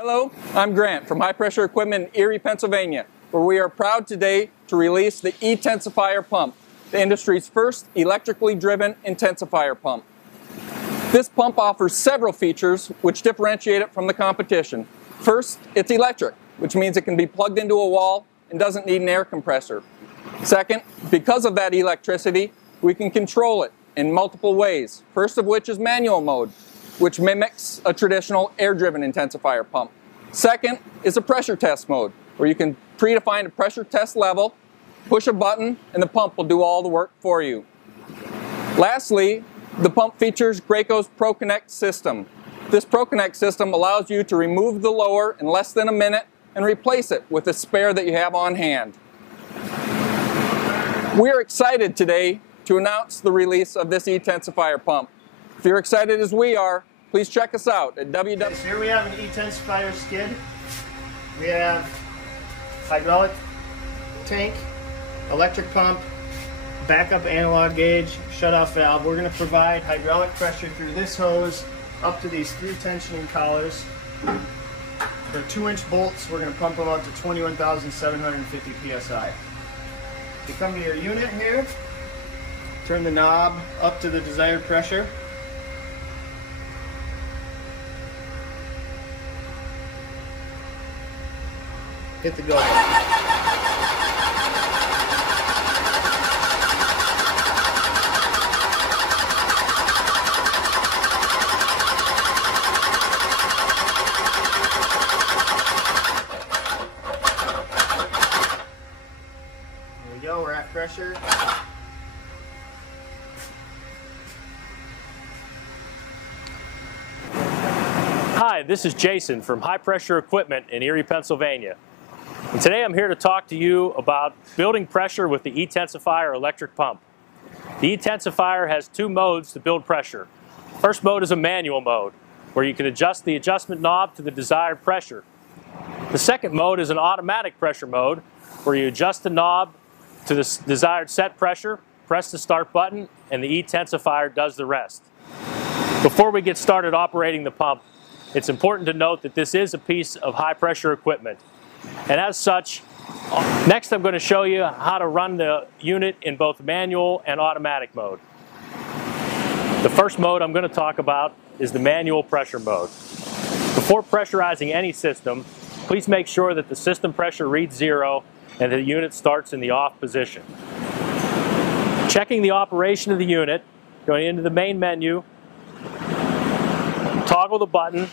Hello, I'm Grant from High Pressure Equipment in Erie, Pennsylvania, where we are proud today to release the E-Tensifier pump, the industry's first electrically driven intensifier pump. This pump offers several features which differentiate it from the competition. First, it's electric, which means it can be plugged into a wall and doesn't need an air compressor. Second, because of that electricity, we can control it in multiple ways, first of which is manual mode, which mimics a traditional air-driven intensifier pump. Second is a pressure test mode, where you can predefine a pressure test level, push a button, and the pump will do all the work for you. Lastly, the pump features Graco's ProConnect system. This ProConnect system allows you to remove the lower in less than a minute and replace it with a spare that you have on hand. We are excited today to announce the release of this E-Tensifier pump. If you're excited as we are, please check us out at www. Here we have an E-Tensifier skid. We have hydraulic tank, electric pump, backup analog gauge, shutoff valve. We're going to provide hydraulic pressure through this hose up to these 3 tensioning collars. They're 2-inch bolts. We're going to pump them up to 21,750 psi. You come to your unit here, turn the knob up to the desired pressure. Hit the go button. There we go, we're at pressure. Hi, this is Jason from High Pressure Equipment in Erie, Pennsylvania. And today I'm here to talk to you about building pressure with the E-Tensifier electric pump. The E-Tensifier has 2 modes to build pressure. First mode is a manual mode, where you can adjust the adjustment knob to the desired pressure. The second mode is an automatic pressure mode, where you adjust the knob to the desired set pressure, press the start button, and the E-Tensifier does the rest. Before we get started operating the pump, it's important to note that this is a piece of high pressure equipment. And as such, next I'm going to show you how to run the unit in both manual and automatic mode. The first mode I'm going to talk about is the manual pressure mode. Before pressurizing any system, please make sure that the system pressure reads 0 and the unit starts in the off position. Checking the operation of the unit, going into the main menu, toggle the button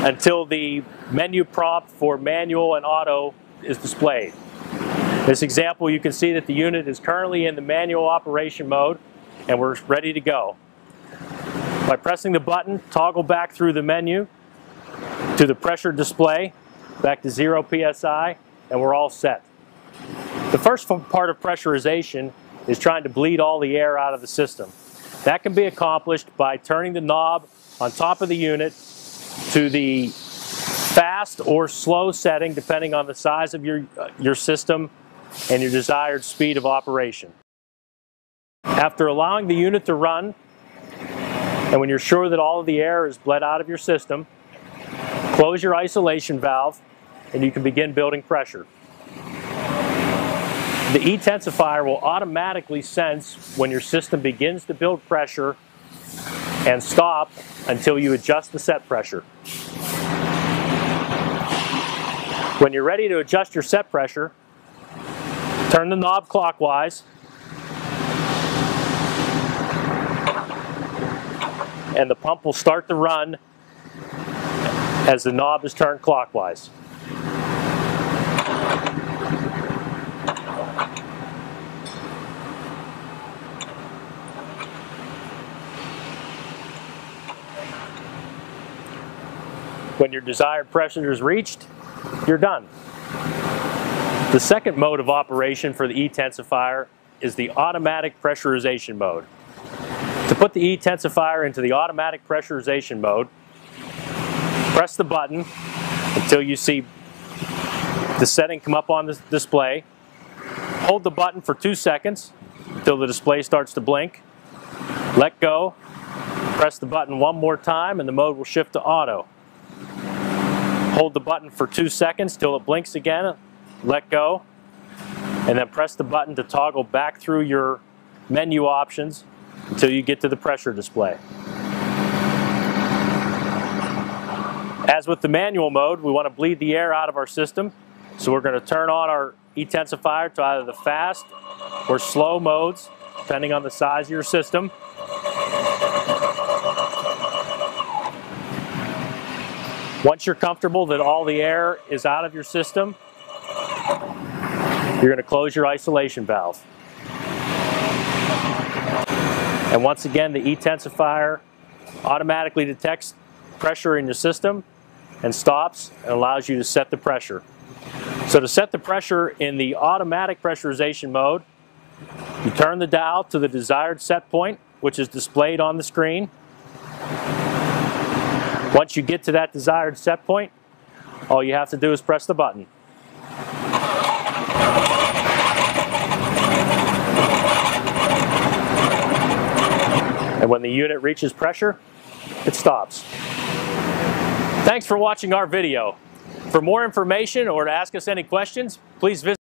until the menu prompt for manual and auto is displayed. In this example, you can see that the unit is currently in the manual operation mode and we're ready to go. By pressing the button, toggle back through the menu to the pressure display, back to 0 psi, and we're all set. The first part of pressurization is trying to bleed all the air out of the system. That can be accomplished by turning the knob on top of the unit to the fast or slow setting, depending on the size of your system and your desired speed of operation. After allowing the unit to run, and when you're sure that all of the air is bled out of your system, close your isolation valve and you can begin building pressure. The E-Tensifier will automatically sense when your system begins to build pressure and stop until you adjust the set pressure. When you're ready to adjust your set pressure, turn the knob clockwise and the pump will start to run as the knob is turned clockwise. When your desired pressure is reached, you're done. The second mode of operation for the E-Tensifier is the automatic pressurization mode. To put the E-Tensifier into the automatic pressurization mode, press the button until you see the setting come up on the display. Hold the button for 2 seconds until the display starts to blink. Let go, press the button one more time and the mode will shift to auto. hold the button for 2 seconds till it blinks again, let go, and then press the button to toggle back through your menu options until you get to the pressure display. As with the manual mode, we want to bleed the air out of our system, so we're going to turn on our intensifier to either the fast or slow modes, depending on the size of your system. Once you're comfortable that all the air is out of your system, you're going to close your isolation valve. And once again, the intensifier automatically detects pressure in your system and stops and allows you to set the pressure. So to set the pressure in the automatic pressurization mode, you turn the dial to the desired set point, which is displayed on the screen. Once you get to that desired set point, all you have to do is press the button. And when the unit reaches pressure, it stops. Thanks for watching our video. For more information or to ask us any questions, please visit